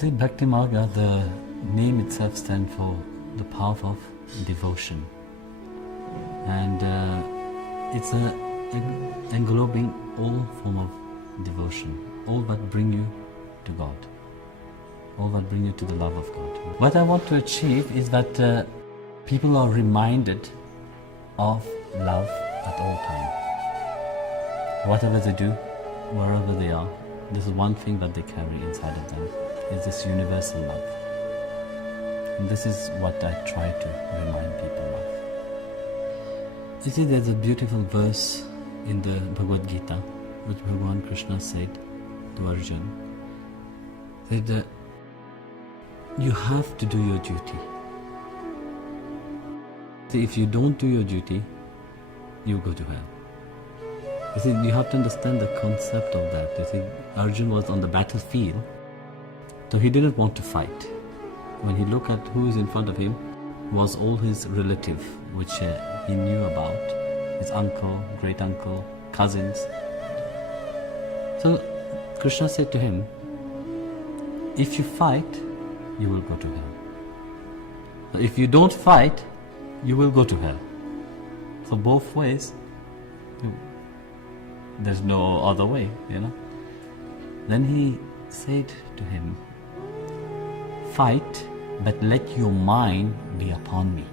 The Bhakti Marga, the name itself stands for the path of devotion. And it's englobing all form of devotion, all that bring you to God, all that bring you to the love of God. What I want to achieve is that people are reminded of love at all times. Whatever they do, wherever they are, this is one thing that they carry inside of them, is this universal love. And this is what I try to remind people of. You see, there's a beautiful verse in the Bhagavad Gita, which Bhagavan Krishna said to Arjuna, that you have to do your duty. See, if you don't do your duty, you go to hell. You see, you have to understand the concept of that. You see, Arjuna was on the battlefield, so he didn't want to fight. When he looked at who is in front of him, was all his relative, which he knew about, his uncle, great uncle, cousins. So Krishna said to him, if you fight, you will go to hell. If you don't fight, you will go to hell. So both ways, there's no other way, Then he said to him, fight, but let your mind be upon me.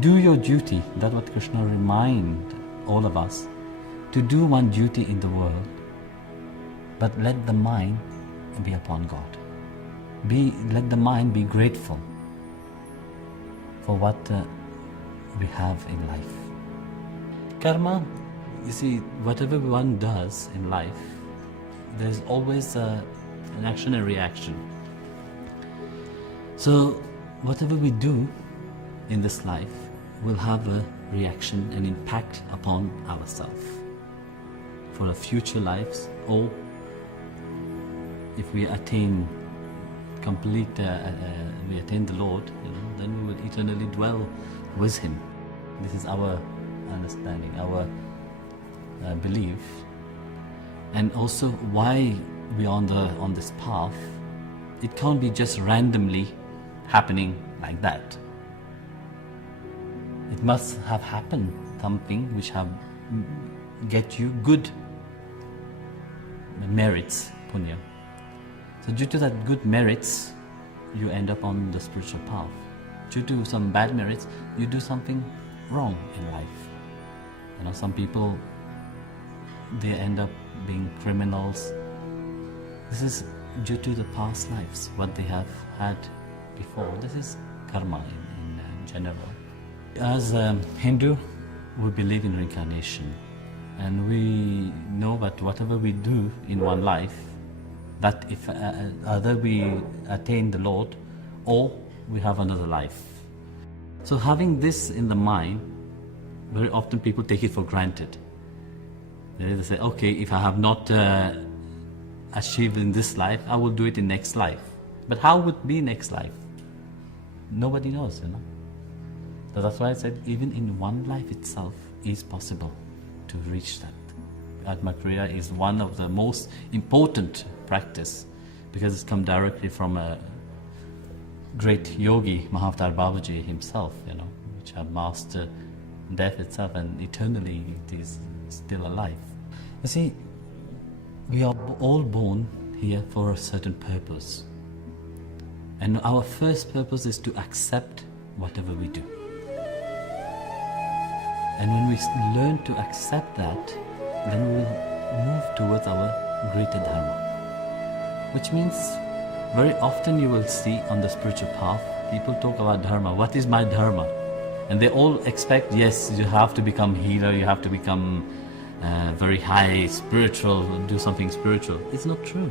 Do your duty. That's what Krishna reminds all of us, to do one duty in the world, but let the mind be upon God. Let the mind be grateful for what we have in life. Karma, you see, whatever one does in life, there's always an action and reaction. So whatever we do in this life will have a reaction and impact upon ourselves for our future lives, or if we attain we attain the Lord, then we will eternally dwell with Him. This is our understanding, our belief, and also why we are on this path. It can't be just randomly happening like that. It must have happened something which have get you good merits, punya. So due to that good merits, you end up on the spiritual path. Due to some bad merits, you do something wrong in life. Some people, they end up being criminals. This is due to the past lives, what they have had before. This is karma in general. As a Hindu, we believe in reincarnation, and we know that whatever we do in one life, that if either we attain the Lord or we have another life. So having this in the mind, very often people take it for granted. They say, okay, if I have not achieved in this life, I will do it in next life. But how would it be next life? Nobody knows, So that's why I said even in one life itself is possible to reach that. Atmakriya is one of the most important practice because it's come directly from a great yogi, Mahavatar Babaji himself, which have mastered death itself, and eternally it is still alive. You see, we are all born here for a certain purpose. And our first purpose is to accept whatever we do. And when we learn to accept that, then we will move towards our greater dharma. Which means very often you will see on the spiritual path, people talk about dharma. What is my dharma? And they all expect, yes, you have to become healer, you have to become very high spiritual, do something spiritual. It's not true.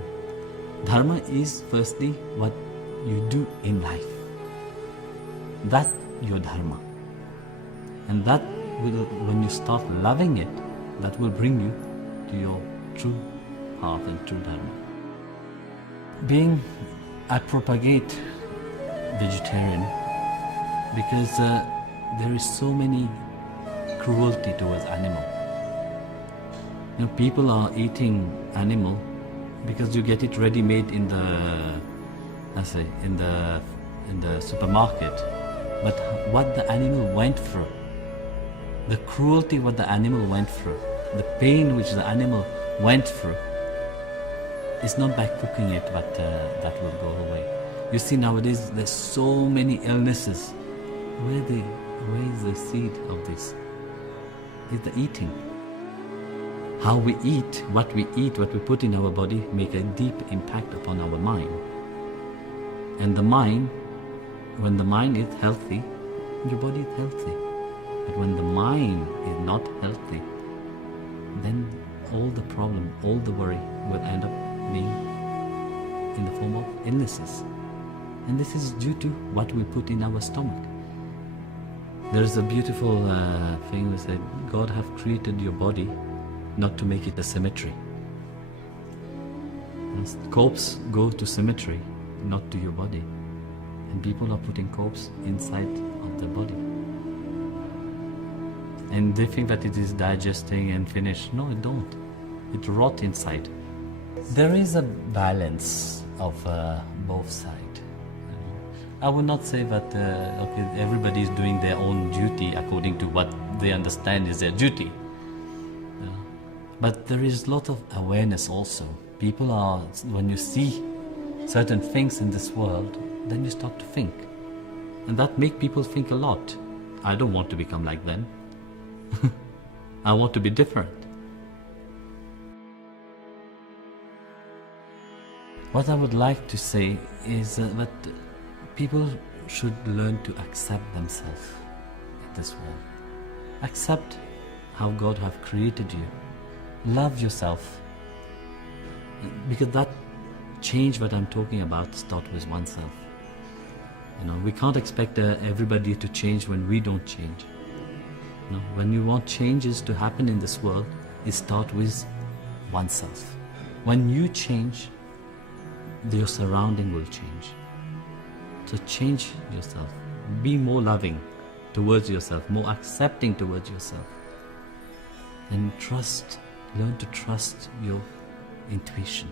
Dharma is firstly what you do in life. That's your dharma. And that will, when you start loving it, that will bring you to your true path and true dharma. I propagate vegetarian because there is so many cruelty towards animal. People are eating animal because you get it ready-made in the, in the supermarket. But what the animal went through, the cruelty what the animal went through, the pain which the animal went through, it's not by cooking it that will go away. You see, nowadays there's so many illnesses. Where is the seed of this? It's the eating. How we eat, what we put in our body make a deep impact upon our mind. And the mind, when the mind is healthy, your body is healthy. But when the mind is not healthy, then all the problem, all the worry will end up being in the form of illnesses. And this is due to what we put in our stomach. There's a beautiful thing that said, God have created your body not to make it a cemetery. Corpses go to cemetery, not to your body. And people are putting corpse inside of the body. And they think that it is digesting and finished. No, it don't. It rot inside. There is a balance of both sides. I would not say that okay, everybody is doing their own duty according to what they understand is their duty. But there is a lot of awareness also. People are, when you see certain things in this world, then you start to think. And that makes people think a lot. I don't want to become like them. I want to be different. What I would like to say is that people should learn to accept themselves in this world. Accept how God have created you. Love yourself. Because that change what I'm talking about starts with oneself. You know, we can't expect everybody to change when we don't change. You know, when you want changes to happen in this world, it starts with oneself. When you change, your surrounding will change. So change yourself. Be more loving towards yourself, more accepting towards yourself. And trust, learn to trust your intuition.